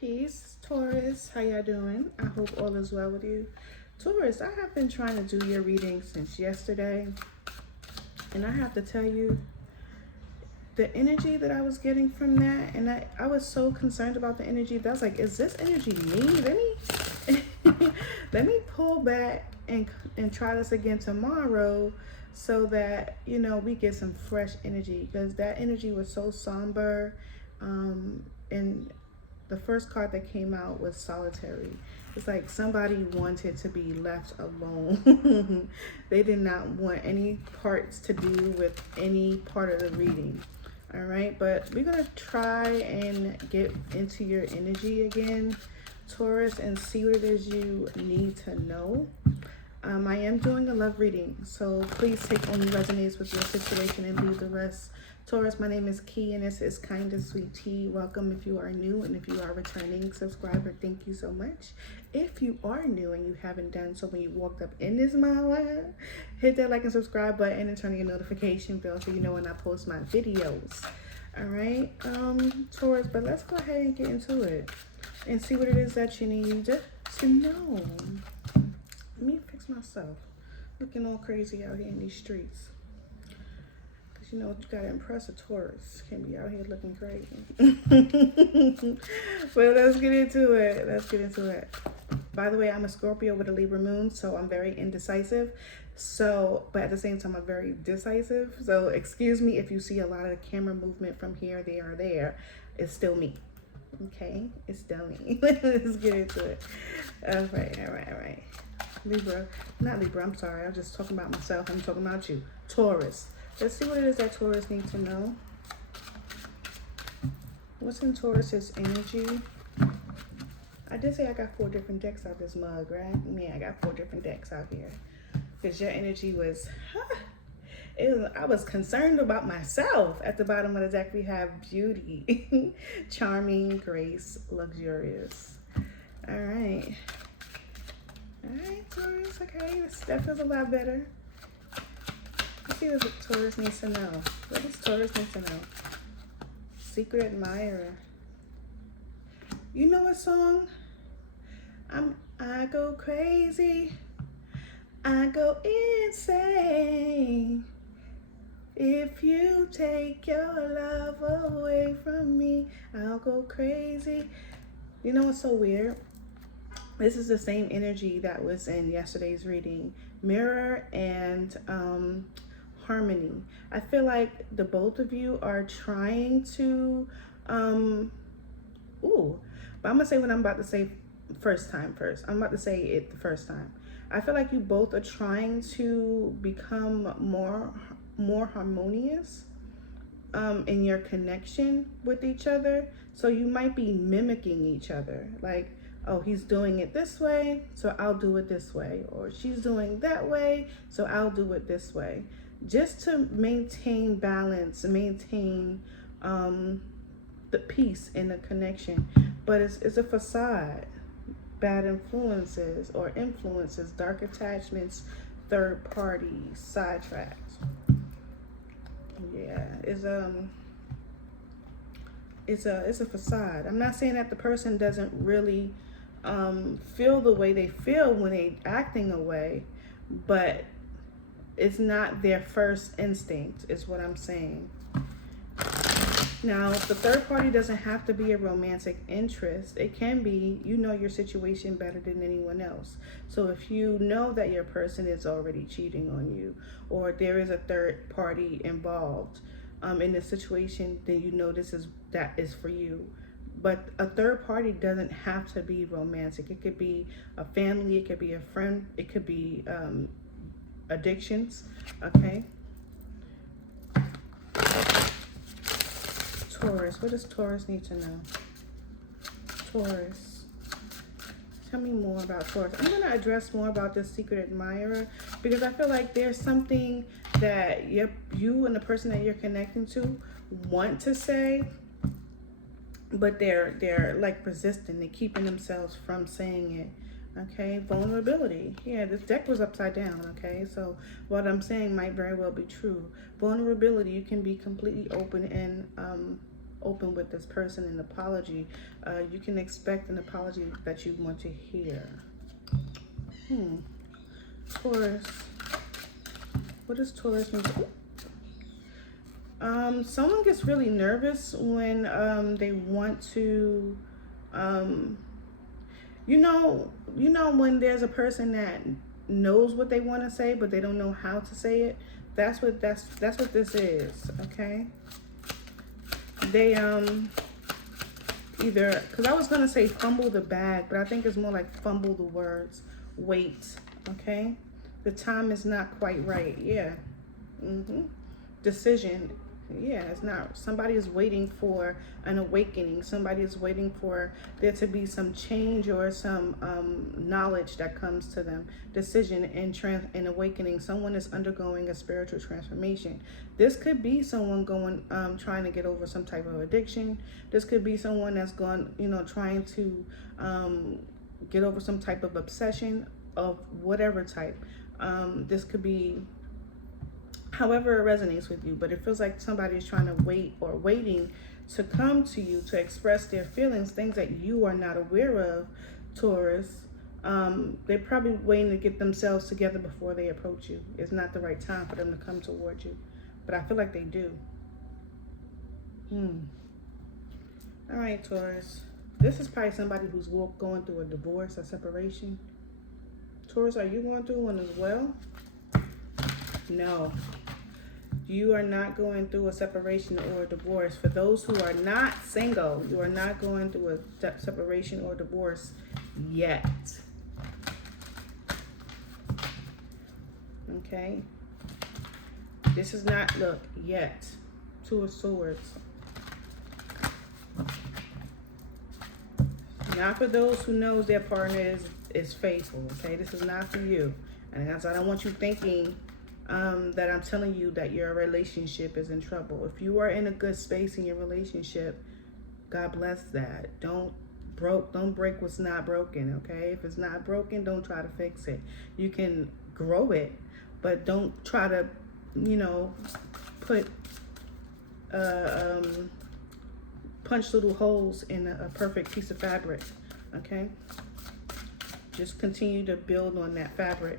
Peace, Taurus. How y'all doing? I hope all is well with you. Taurus, I have been trying to do your reading since yesterday. And I have to tell you, the energy that I was getting from that, and I was so concerned about the energy that I was like, is this energy me? Let me pull back and try this again tomorrow so that, we get some fresh energy, because that energy was so somber. And the first card that came out was solitary. It's like somebody wanted to be left alone. They did not want any parts to do with any part of the reading. All right, but we're gonna try and get into your energy again, Taurus, and see what it is you need to know. I am doing a love reading, so please take only resonates with your situation and leave the rest. Taurus, my name is Key, and this is Kind of Sweet Tea. Welcome if you are new, and if you are a returning subscriber, thank you so much. If you are new and you haven't done so when you walked up in this mile, hit that like and subscribe button and turn on your notification bell so you know when I post my videos. All right, Taurus, but let's go ahead and get into it and see what it is that you need to know. Let me fix myself. Looking all crazy out here in these streets. Cause you gotta impress a Taurus. Can't be out here looking crazy. Well, let's get into it. By the way, I'm a Scorpio with a Libra moon, so I'm very indecisive. But at the same time, I'm very decisive. So excuse me if you see a lot of the camera movement from here, there, or there. It's still me. Okay? It's still me. Let's get into it. All right. Not Libra, I'm sorry. I'm just talking about myself. I'm talking about you. Taurus. Let's see what it is that Taurus needs to know. What's in Taurus's energy? I did say I got 4 different decks out this mug, right? Yeah, I got 4 different decks out here. Because your energy was, I was concerned about myself. At the bottom of the deck, we have beauty, charming, grace, luxurious. All right, Taurus, okay, that feels a lot better. Let's see what Taurus needs to know. What does Taurus need to know? Secret admirer. You know a song? I go crazy. I go insane. If you take your love away from me, I'll go crazy. You know what's so weird? This is the same energy that was in yesterday's reading. Mirror and harmony. I feel like the both of you are trying to but I'm gonna say what I'm about to say first. I'm about to say it the first time. I feel like you both are trying to become more harmonious in your connection with each other. So you might be mimicking each other. Like, oh, he's doing it this way, so I'll do it this way. Or she's doing that way, so I'll do it this way. Just to maintain balance, maintain the peace in the connection. But it's a facade. Bad influences, dark attachments, third parties, sidetracks. Yeah, it's a facade. I'm not saying that the person doesn't really feel the way they feel when they acting away, but it's not their first instinct, is what I'm saying. Now, the third party doesn't have to be a romantic interest. It can be, your situation better than anyone else. So if you know that your person is already cheating on you, or there is a third party involved in this situation, then that is for you. But a third party doesn't have to be romantic. It could be a family, it could be a friend, it could be addictions, okay? Taurus, what does Taurus need to know? Taurus, tell me more about Taurus. I'm going to address more about this secret admirer because I feel like there's something that you and the person that you're connecting to want to say, but they're like resistant. They're keeping themselves from saying it. Okay, vulnerability. Yeah, this deck was upside down, okay? So what I'm saying might very well be true. Vulnerability, you can be completely open and open with this person an apology. You can expect an apology that you want to hear. Taurus. What does Taurus mean? Someone gets really nervous when they want to, you know when there's a person that knows what they want to say but they don't know how to say it. That's what this is. Okay. They either, because I was gonna say fumble the bag, but I think it's more like fumble the words. Wait. Okay. The time is not quite right. Yeah. Decision. Yeah, it's not. Somebody is waiting for an awakening. Somebody is waiting for there to be some change or some knowledge that comes to them. Decision and awakening. Someone is undergoing a spiritual transformation. This could be someone going, trying to get over some type of addiction. This could be someone that's gone, trying to get over some type of obsession of whatever type. This could be however it resonates with you, but it feels like somebody is trying to wait or waiting to come to you to express their feelings, things that you are not aware of, Taurus. They're probably waiting to get themselves together before they approach you. It's not the right time for them to come towards you, but I feel like they do. All right, Taurus. This is probably somebody who's going through a divorce, a separation. Taurus, are you going through one as well? No. You are not going through a separation or a divorce. For those who are not single, you are not going through a separation or divorce yet. Okay? This is not, look, yet. Two of Swords. Not for those who knows their partner is faithful, okay? This is not for you. And I don't want you thinking that I'm telling you that your relationship is in trouble. If you are in a good space in your relationship, God bless that. Don't break what's not broken, okay? If it's not broken, don't try to fix it. You can grow it, but don't try to, put punch little holes in a perfect piece of fabric, okay? Just continue to build on that fabric,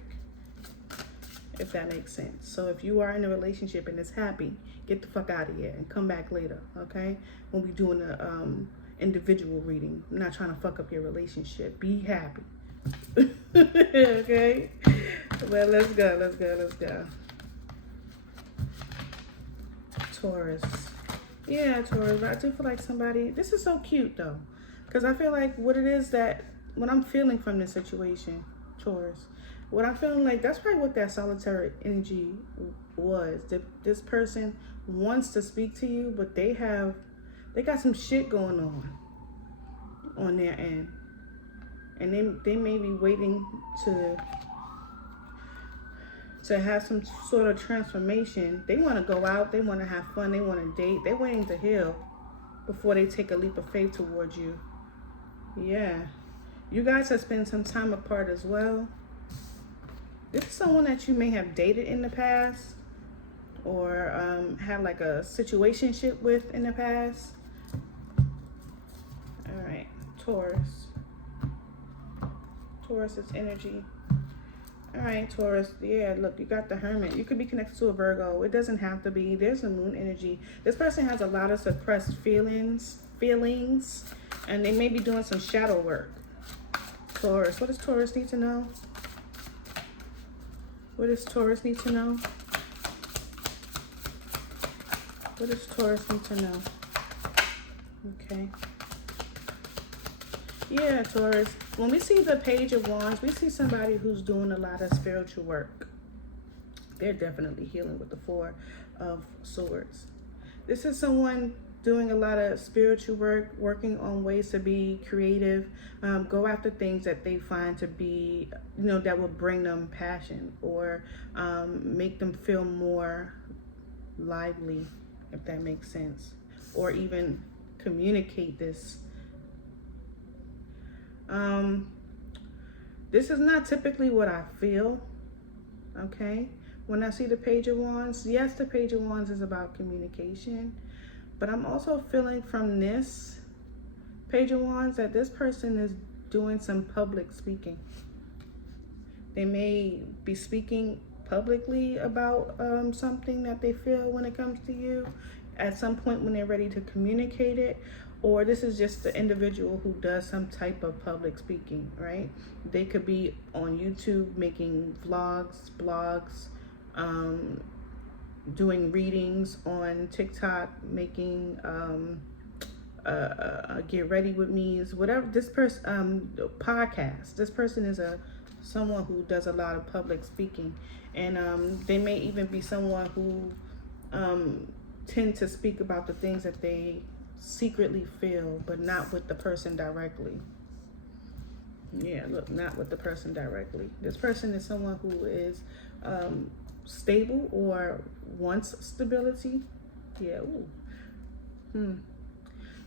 if that makes sense. So if you are in a relationship and it's happy, get the fuck out of here and come back later, okay? When we doing a individual reading, I'm not trying to fuck up your relationship. Be happy. Okay? Well, let's go. Taurus. Yeah, Taurus. I do feel like somebody, this is so cute though, because I feel like what it is that, what I'm feeling from this situation, Taurus, what I'm feeling like, that's probably what that solitary energy was. This person wants to speak to you, but they got some shit going on their end. And they may be waiting to have some sort of transformation. They want to go out, they want to have fun, they want to date. They're waiting to heal before they take a leap of faith towards you. Yeah. You guys have spent some time apart as well. This is someone that you may have dated in the past or had like a situationship with in the past. All right, Taurus. Taurus's energy. All right, Taurus. Yeah, look, you got the Hermit. You could be connected to a Virgo. It doesn't have to be. There's a moon energy. This person has a lot of suppressed feelings, and they may be doing some shadow work. Taurus. What does Taurus need to know? What does Taurus need to know? What does Taurus need to know? Okay. Yeah, Taurus. When we see the Page of Wands, we see somebody who's doing a lot of spiritual work. They're definitely healing with the Four of Swords. This is someone doing a lot of spiritual work, working on ways to be creative, go after things that they find to be, that will bring them passion or make them feel more lively, if that makes sense, or even communicate this. This is not typically what I feel, okay? When I see the Page of Wands, yes, the Page of Wands is about communication, But I'm also feeling from this Page of Wands that this person is doing some public speaking. They may be speaking publicly about something that they feel when it comes to you at some point when they're ready to communicate it, or this is just the individual who does some type of public speaking, right? They could be on YouTube making vlogs, blogs, doing readings on TikTok, making get ready with me's, whatever. This person podcast, this person is someone who does a lot of public speaking, and they may even be someone who tend to speak about the things that they secretly feel, but not with the person directly. Yeah, look, not with the person directly. This person is someone who is stable or wants stability. Yeah. Ooh.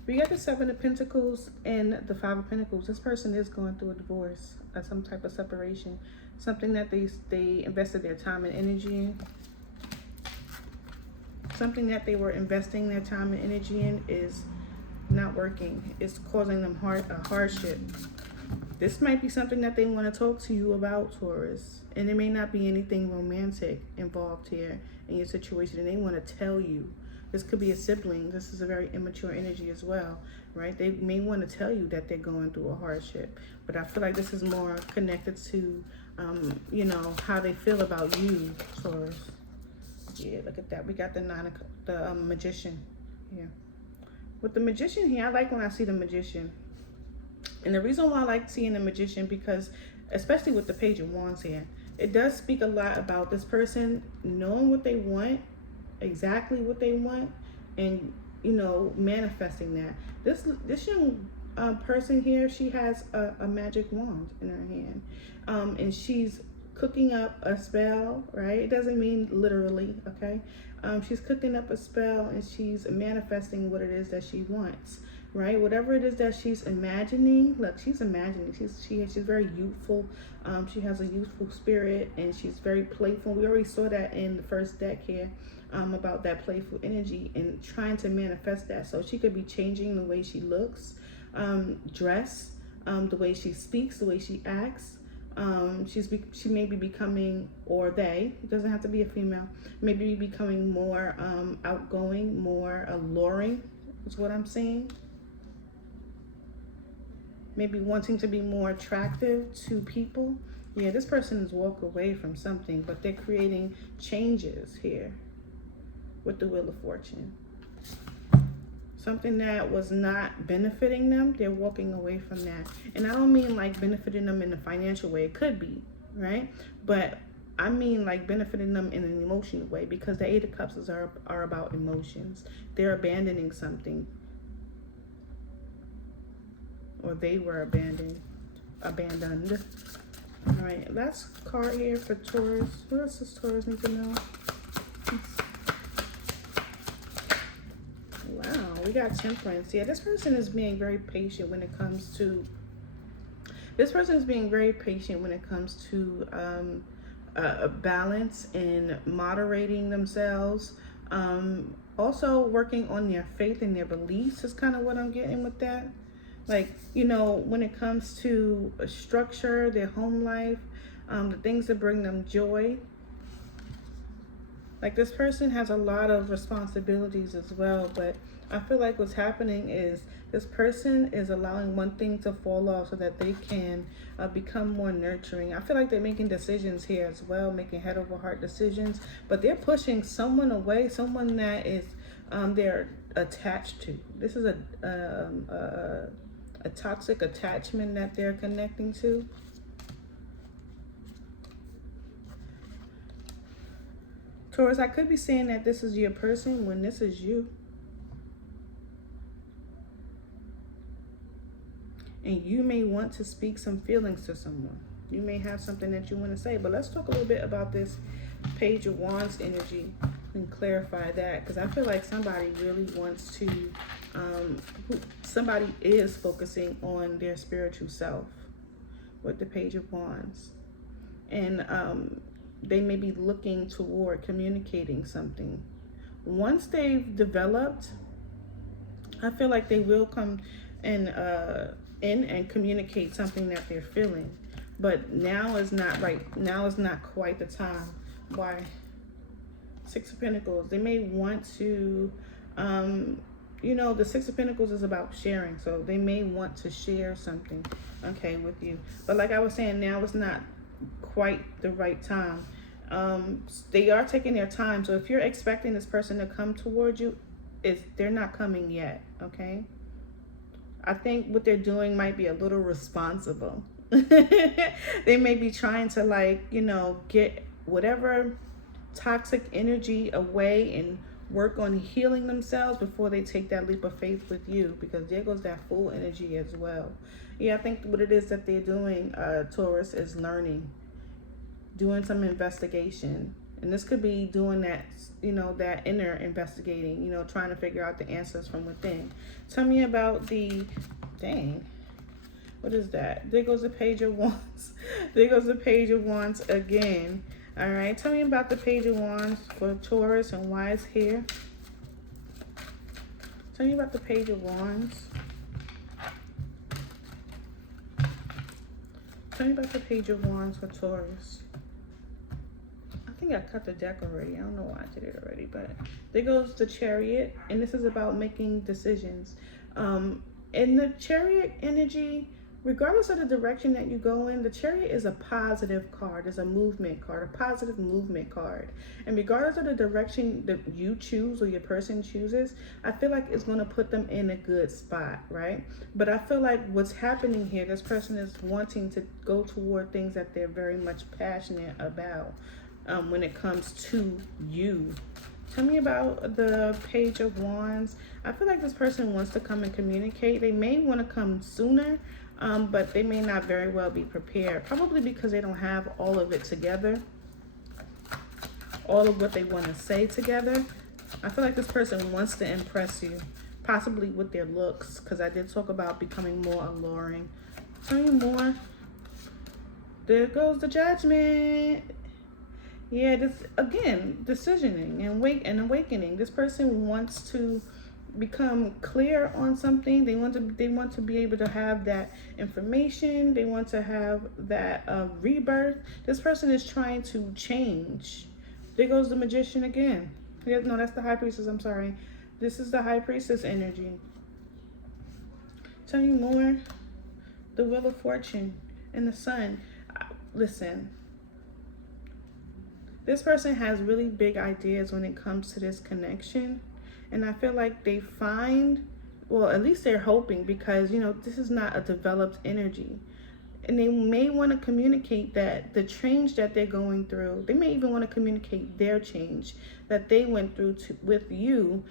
We got the Seven of Pentacles and the Five of Pentacles. This person is going through a divorce, some type of separation, something that they invested their time and energy in. Something that they were investing their time and energy in is not working. It's causing them a hardship. This might be something that they want to talk to you about, Taurus. And there may not be anything romantic involved here in your situation. And they want to tell you. This could be a sibling. This is a very immature energy as well, right? They may want to tell you that they're going through a hardship. But I feel like this is more connected to, you know, how they feel about you, Taurus. Yeah, look at that. We got the Magician here. With the Magician here, I like when I see the Magician. And the reason why I like seeing the Magician, because especially with the Page of Wands here, it does speak a lot about this person knowing what they want, exactly what they want, and, you know, manifesting that. This young person here, she has a magic wand in her hand, and she's cooking up a spell, right? It doesn't mean literally, okay? She's cooking up a spell, and she's manifesting what it is that she wants, right? Whatever it is that she's imagining. Look, she's imagining. She's very youthful. She has a youthful spirit, and she's very playful. We already saw that in the first deck here, about that playful energy and trying to manifest that. So she could be changing the way she looks, dress, the way she speaks, the way she acts. She may be becoming, or they, it doesn't have to be a female, maybe becoming more outgoing, more alluring is what I'm saying. Maybe wanting to be more attractive to people. Yeah, this person is walking away from something, but they're creating changes here with the Wheel of Fortune. Something that was not benefiting them, they're walking away from that. And I don't mean like benefiting them in a financial way. It could be, right? But I mean like benefiting them in an emotional way, because the Eight of Cups are about emotions. They're abandoning something. Or they were abandoned. All right, last card here for Taurus. What else does Taurus need to know? Wow, we got Temperance. Yeah, this person is being very patient when it comes to balance and moderating themselves. Also working on their faith and their beliefs is kind of what I'm getting with that. Like, you know, when it comes to a structure, their home life, the things that bring them joy. Like, this person has a lot of responsibilities as well, but I feel like what's happening is this person is allowing one thing to fall off so that they can become more nurturing. I feel like they're making decisions here as well, making head over heart decisions, but they're pushing someone away, someone that is they're attached to. This is a toxic attachment that they're connecting to. Taurus, I could be saying that this is your person when this is you. And you may want to speak some feelings to someone. You may have something that you want to say. But let's talk a little bit about this Page of Wands energy and clarify that. Because I feel like somebody really wants to, somebody is focusing on their spiritual self with the Page of Wands. And they may be looking toward communicating something. Once they've developed I feel like they will come and in and communicate something that they're feeling, but now is not right. Now is not quite the time. Why? Six of Pentacles. They may want to, you know, the Six of Pentacles is about sharing, so they may want to share something, okay, with you. But like I was saying, now is not quite the right time. They are taking their time, so if you're expecting this person to come towards you, they're not coming yet, okay? I think what they're doing might be a little responsible. They may be trying to, like, you know, get whatever toxic energy away and work on healing themselves before they take that leap of faith with you, because there goes that full energy as well. Yeah, I think what it is that they're doing, Taurus, is learning, doing some investigation. And this could be doing that, you know, that inner investigating, you know, trying to figure out the answers from within. Tell me about the, dang, what is that? There goes the Page of Wands. There goes the Page of Wands again. All right, tell me about the Page of Wands for Taurus and why it's here. Tell me about the Page of Wands. Tell me about the Page of Wands for Taurus. I think I cut the deck already. I don't know why I did it already, but there goes the Chariot, and this is about making decisions. In the Chariot energy, regardless of the direction that you go in, the Chariot is a positive card. It's a movement card, a positive movement card. And regardless of the direction that you choose or your person chooses, I feel like it's going to put them in a good spot, right? But I feel like what's happening here, this person is wanting to go toward things that they're very much passionate about. When it comes to you. Tell me about the Page of Wands. I feel like this person wants to come and communicate. They may want to come sooner, but they may not very well be prepared. Probably because they don't have all of it together. All of what they want to say together. I feel like this person wants to impress you. Possibly with their looks, because I did talk about becoming more alluring. Tell me more. There goes the Judgment. Yeah, this again, decisioning and awakening. This person wants to become clear on something. They want to be able to have that information. They want to have that rebirth. This person is trying to change. There goes the Magician again. Yeah, no, that's the High Priestess. I'm sorry. This is the High Priestess energy. Tell me more. The Wheel of Fortune and the Sun. Listen. This person has really big ideas when it comes to this connection. And I feel like they find, well, at least they're hoping, because, you know, this is not a developed energy. And they may want to communicate that the change that they're going through, they may even want to communicate their change that they went through with you,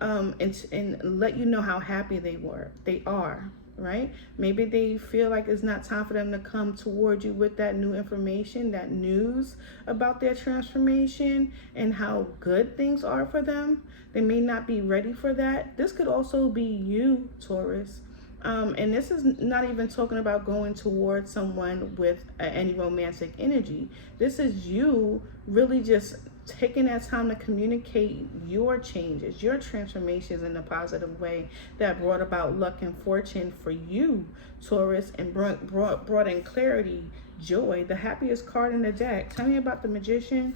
and let you know how happy they are. Right? Maybe they feel like it's not time for them to come toward you with that new information, that news about their transformation and how good things are for them. They may not be ready for that. This could also be you, Taurus. And this is not even talking about going towards someone with any romantic energy. This is you really just taking that time to communicate your changes, your transformations in a positive way that brought about luck and fortune for you, Taurus, and brought in clarity, joy, the happiest card in the deck. Tell me about the Magician.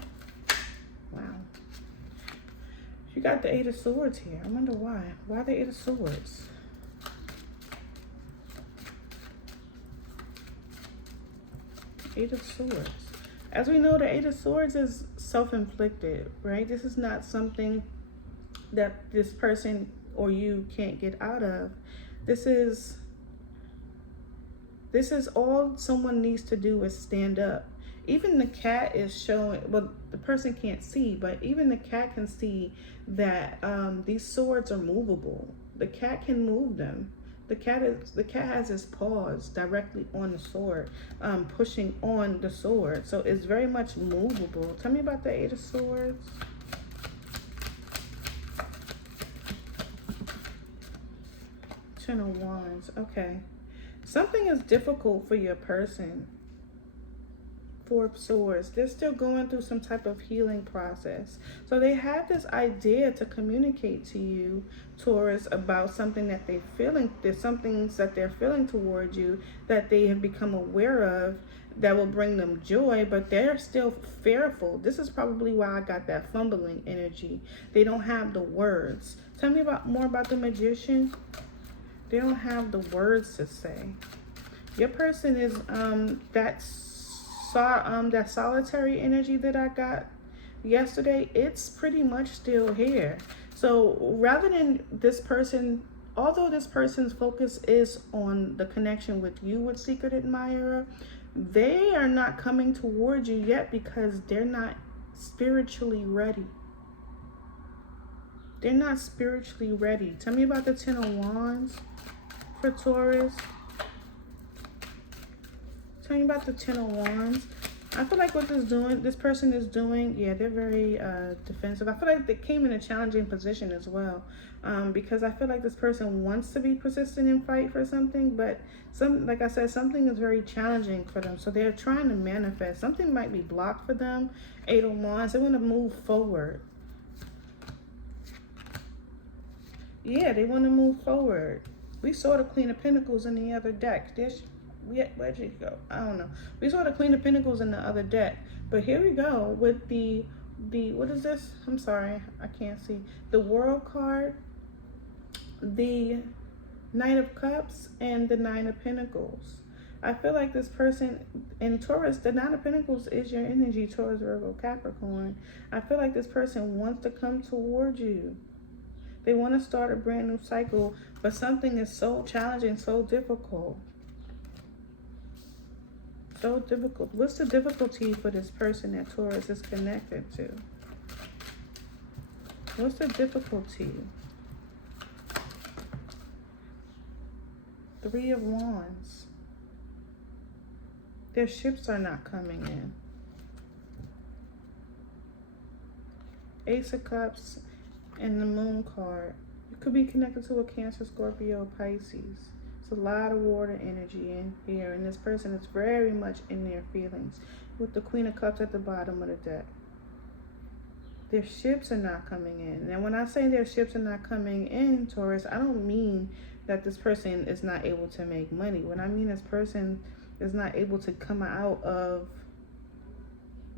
Wow. You got the Eight of Swords here. I wonder why. Why the Eight of Swords? Eight of Swords. As we know, the Eight of Swords is self-inflicted, right? This is not something that this person or you can't get out of. This is all someone needs to do is stand up. Even the cat is showing, well, the person can't see, but even the cat can see that these swords are movable. The cat can move them. The cat has his paws directly on the sword, pushing on the sword. So it's very much movable. Tell me about the Eight of Swords. Ten of Wands. Okay. Something is difficult for your person. Four of Swords. They're still going through some type of healing process. So they have this idea to communicate to you, Taurus, about something that they're feeling. There's some things that they're feeling toward you that they have become aware of that will bring them joy, but they're still fearful. This is probably why I got that fumbling energy. They don't have the words. Tell me more about the Magician. They don't have the words to say. Your person is that solitary energy that I got yesterday. It's pretty much still here. So rather than this person, although this person's focus is on the connection with you, with Secret Admirer, they are not coming towards you yet because they're not spiritually ready. They're not spiritually ready. Tell me about the Ten of Wands for Taurus. Tell me about the Ten of Wands. I feel like what this person is doing, yeah, they're very defensive. I feel like they came in a challenging position as well, because I feel like this person wants to be persistent and fight for something, but like I said, something is very challenging for them. So they're trying to manifest. Something might be blocked for them. Eight of Wands. They want to move forward. Yeah, they want to move forward. We saw the Queen of Pentacles in the other deck. Where'd she go? I don't know. We saw the Queen of Pentacles in the other deck. But here we go with the what is this? I'm sorry, I can't see. The World card, the Knight of Cups, and the Nine of Pentacles. I feel like this person in Taurus, the Nine of Pentacles is your energy, Taurus, Virgo, Capricorn. I feel like this person wants to come towards you. They want to start a brand new cycle, but something is so challenging, so difficult. So difficult. What's the difficulty for this person that Taurus is connected to? What's the difficulty? Three of Wands. Their ships are not coming in. Ace of Cups and the Moon card. You could be connected to a Cancer, Scorpio, Pisces. A lot of water energy in here, and this person is very much in their feelings with the Queen of Cups at the bottom of the deck. Their ships are not coming in. And when I say their ships are not coming in, Taurus, I don't mean that this person is not able to make money. What I mean, this person is not able to come out of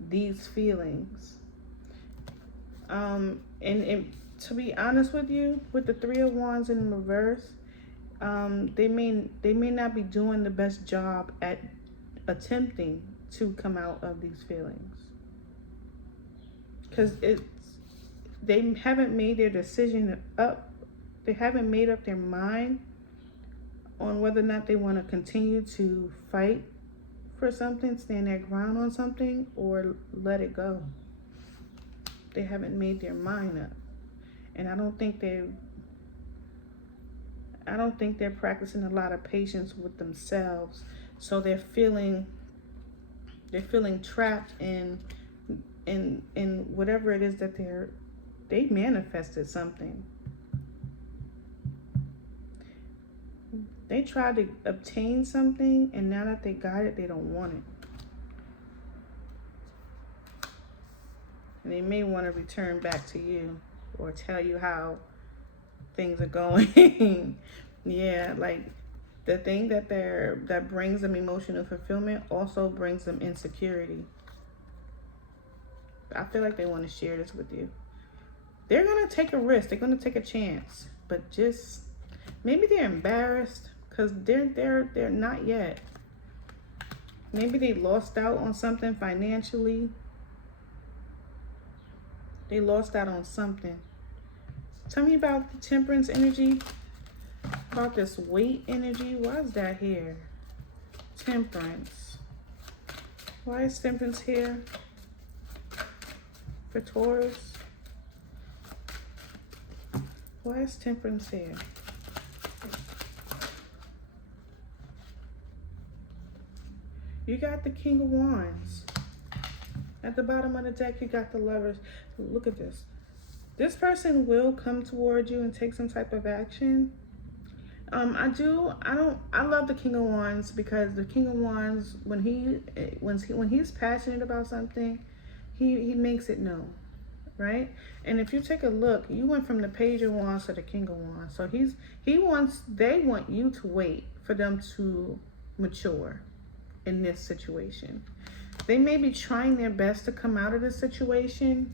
these feelings. And to be honest with you, with the Three of Wands in reverse, they may not be doing the best job at attempting to come out of these feelings, because they haven't made their decision up. They haven't made up their mind on whether or not they want to continue to fight for something, stand their ground on something, or let it go. They haven't made their mind up, and I don't think they're practicing a lot of patience with themselves. So they're feeling trapped in whatever it is that they manifested something. They tried to obtain something, and now that they got it, they don't want it. And they may want to return back to you or tell you how things are going. Yeah, like the thing that brings them emotional fulfillment also brings them insecurity. I feel like they want to share this with you. They're gonna take a risk. They're gonna take a chance, but just maybe they're embarrassed because they're not yet. Maybe they lost out on something financially. They lost out on something. Tell me about the Temperance energy, about this weight energy. Why is that here? Temperance. Why is Temperance here for Taurus? Why is Temperance here? You got the King of Wands. At the bottom of the deck, you got the Lovers. Look at this. This person will come toward you and take some type of action. I love the King of Wands, because the King of Wands, when he's passionate about something, he makes it known, right? And if you take a look, you went from the Page of Wands to the King of Wands. So they want you to wait for them to mature in this situation. They may be trying their best to come out of this situation,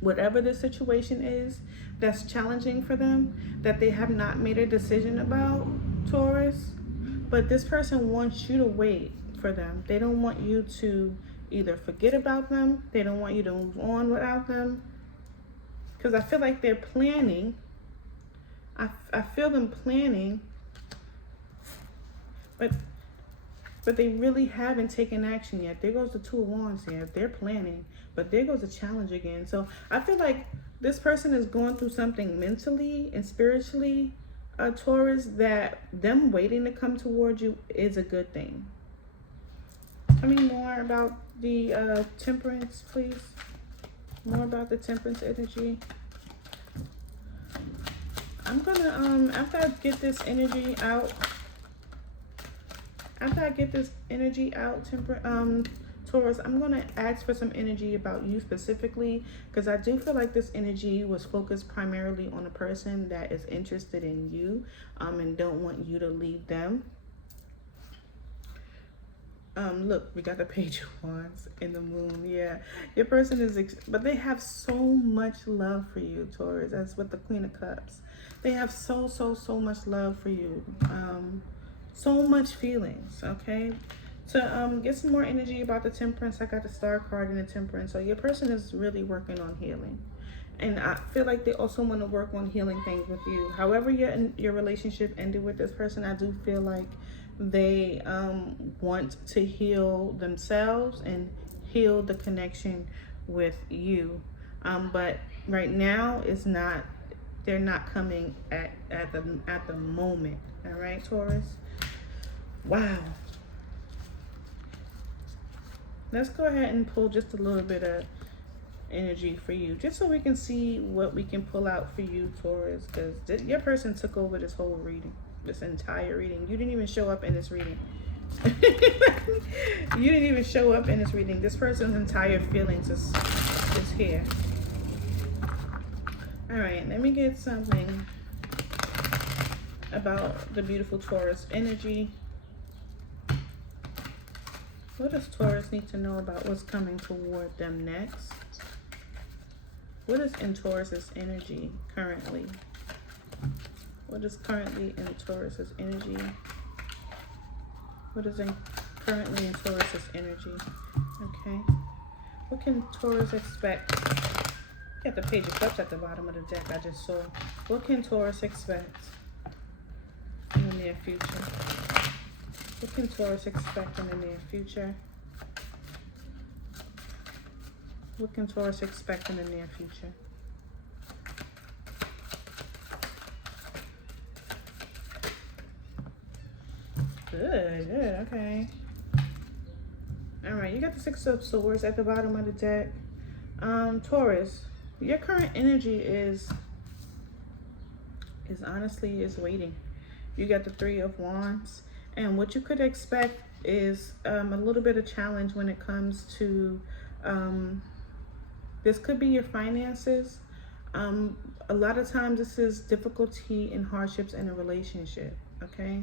whatever the situation is that's challenging for them, that they have not made a decision about, Taurus. But this person wants you to wait for them. They don't want you to either forget about them. They don't want you to move on without them. Because I feel like they're planning. I feel them planning. But they really haven't taken action yet. There goes the Two of Wands here. They're planning, but there goes the challenge again. So I feel like this person is going through something mentally and spiritually, Taurus, that them waiting to come towards you is a good thing. Tell me more about the Temperance, please. More about the Temperance energy. I'm gonna, after I get this energy out, Taurus, I'm going to ask for some energy about you specifically, because I do feel like this energy was focused primarily on a person that is interested in you, and don't want you to leave them. Look, we got the Page of Wands in the Moon. Yeah, your person is, but they have so much love for you, Taurus. That's what the Queen of Cups. They have so much love for you. So much feelings, okay? To get some more energy about the Temperance, I got the Star card in the Temperance. So your person is really working on healing. And I feel like they also want to work on healing things with you. However your relationship ended with this person, I do feel like they want to heal themselves and heal the connection with you. But right now, they're not coming at the moment. All right, Taurus? Wow. Let's go ahead and pull just a little bit of energy for you, just so we can see what we can pull out for you, Taurus, because your person took over this whole reading, this entire reading. You didn't even show up in this reading. You didn't even show up in this reading. This person's entire feelings is here. All right, let me get something about the beautiful Taurus energy. What does Taurus need to know about what's coming toward them next? What is in Taurus's energy currently? What is currently in Taurus's energy? What is currently in Taurus's energy? Okay. What can Taurus expect? Got the Page of Cups at the bottom of the deck I just saw. What can Taurus expect in the near future? What can Taurus expect in the near future? What can Taurus expect in the near future? Good, okay. All right, you got the Six of Swords at the bottom of the deck. Taurus, your current energy is honestly waiting. You got the Three of Wands. And what you could expect is a little bit of challenge when it comes to, this could be your finances. A lot of times this is difficulty and hardships in a relationship, okay?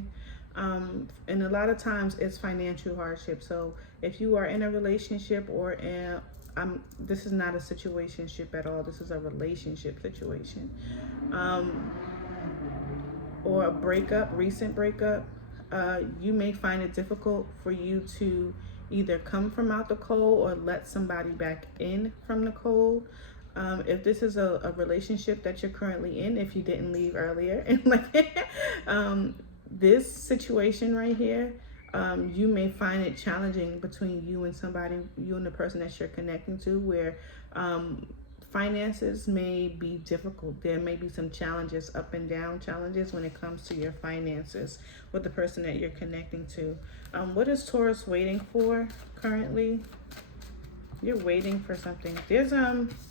And a lot of times it's financial hardship. So if you are in a relationship or this is not a situationship at all. This is a relationship situation. Or a breakup, recent breakup. You may find it difficult for you to either come from out the cold or let somebody back in from the cold. If this is a relationship that you're currently in, if you didn't leave earlier, and this situation right here, you may find it challenging between you and the person that you're connecting to, where finances may be difficult. There may be some challenges, up and down challenges when it comes to your finances with the person that you're connecting to. What is Taurus waiting for currently? You're waiting for something. There's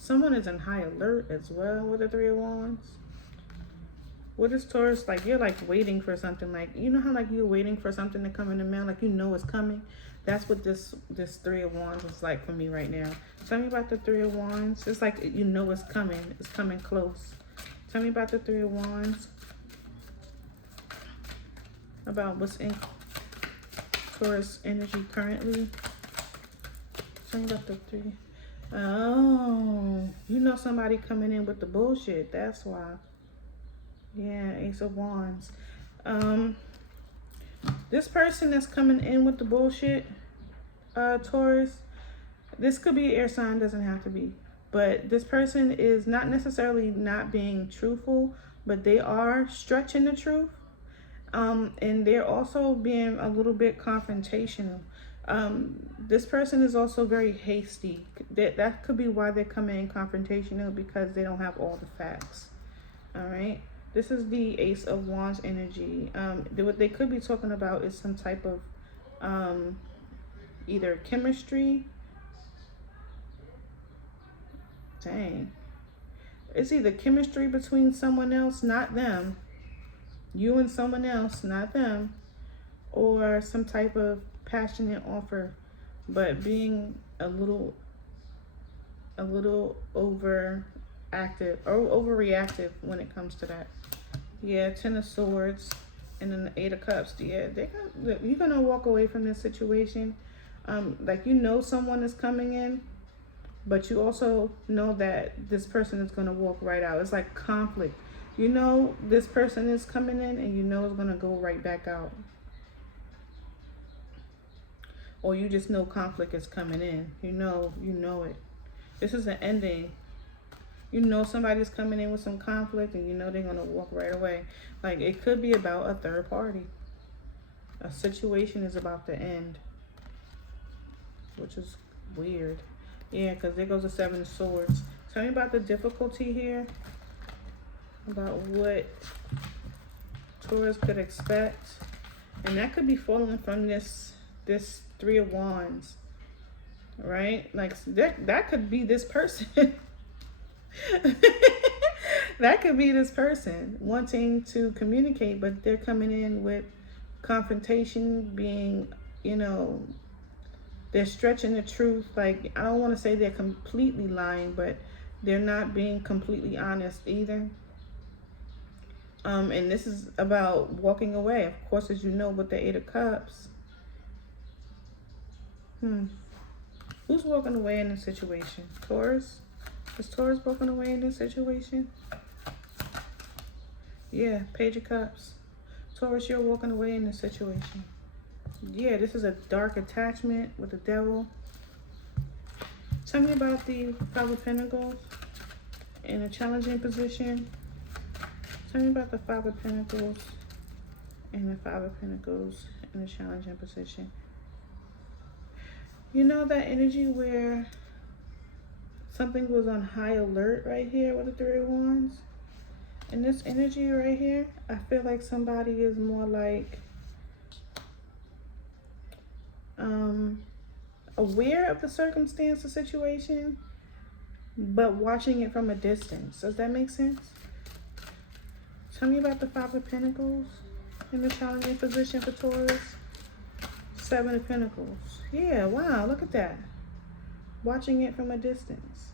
someone is in high alert as well with the Three of Wands. What is Taurus like? You're like waiting for something. Like, you know how like you're waiting for something to come in the mail, like you know it's coming. That's what this Three of Wands is like for me right now. Tell me about the Three of Wands. It's like you know it's coming. It's coming close. Tell me about the Three of Wands. About what's in Taurus energy currently. Tell me about the three. Oh, you know somebody coming in with the bullshit. That's why. Yeah, Ace of Wands. This person that's coming in with the bullshit, Taurus, this could be an air sign, doesn't have to be. But this person is not necessarily not being truthful, but they are stretching the truth. And they're also being a little bit confrontational. This person is also very hasty. That could be why they're coming in confrontational, because they don't have all the facts. All right. This is the Ace of Wands energy. What they could be talking about is some type of either chemistry. Dang. It's either chemistry between someone else, not them. You and someone else, not them. Or some type of passionate offer, but being a little overactive or overreactive when it comes to that. Yeah, Ten of Swords and then the Eight of Cups. Yeah, you're gonna walk away from this situation. Like, you know someone is coming in, but you also know that this person is gonna walk right out. It's like conflict. You know this person is coming in, and you know it's gonna go right back out. Or you just know conflict is coming in. You know it. This is an ending. You know somebody's coming in with some conflict, and you know they're going to walk right away. Like, it could be about a third party. A situation is about to end, which is weird. Yeah, because there goes the Seven of Swords. Tell me about the difficulty here. About what Taurus could expect. And that could be falling from this Three of Wands, right? Like, that could be this person. That could be this person wanting to communicate, but they're coming in with confrontation, being, they're stretching the truth. Like, I don't want to say they're completely lying, but they're not being completely honest either. And this is about walking away, of course, as you know, with the Eight of Cups. Who's walking away in this situation? Taurus? Is Taurus walking away in this situation? Yeah, Page of Cups. Taurus, you're walking away in this situation. Yeah, this is a dark attachment with the Devil. Tell me about the Five of Pentacles in a challenging position. Tell me about the Five of Pentacles and the Five of Pentacles in a challenging position. You know that energy where something was on high alert right here with the Three of Wands? And this energy right here, I feel like somebody is more like aware of the circumstance, the situation, but watching it from a distance. Does that make sense? Tell me about the Five of Pentacles in the challenging position for Taurus. Seven of Pentacles. Yeah, wow, look at that. Watching it from a distance.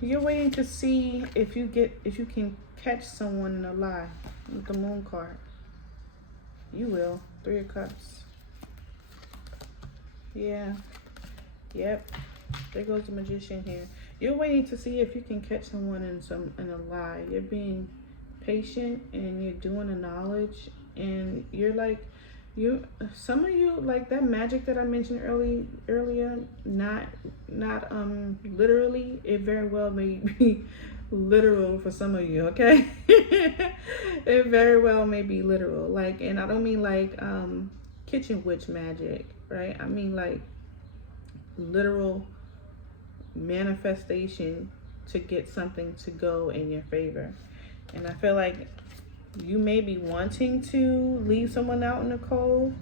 You're waiting to see if you can catch someone in a lie with the Moon card. You will. Three of Cups. Yeah. Yep. There goes the Magician here. You're waiting to see if you can catch someone in a lie. You're being patient, and you're doing the knowledge, and you're like, some of you, like that magic that I mentioned earlier, not literally, it very well may be literal for some of you, okay? It very well may be literal, like, and I don't mean like kitchen witch magic, right? I mean like literal manifestation to get something to go in your favor. And I feel like you may be wanting to leave someone out in the cold,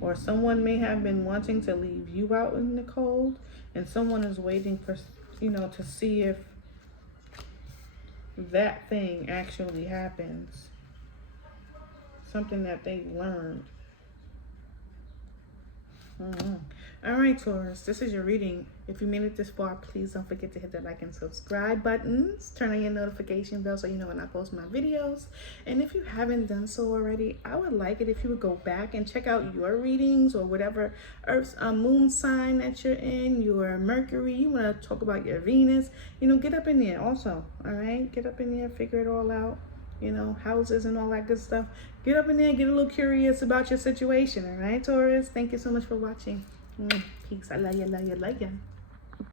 or someone may have been wanting to leave you out in the cold, and someone is waiting for, to see if that thing actually happens. Something that they learned. All right, Taurus, this is your reading. If you made it this far, please don't forget to hit the like and subscribe buttons. Turn on your notification bell so you know when I post my videos. And if you haven't done so already, I would like it if you would go back and check out your readings or whatever Earth's moon sign that you're in, your Mercury. You want to talk about your Venus. You know, get up in there also. All right, get up in there, figure it all out. You know, houses and all that good stuff. Get up in there, get a little curious about your situation. All right, Taurus? Thank you so much for watching. Peace. I love you, love you, love you.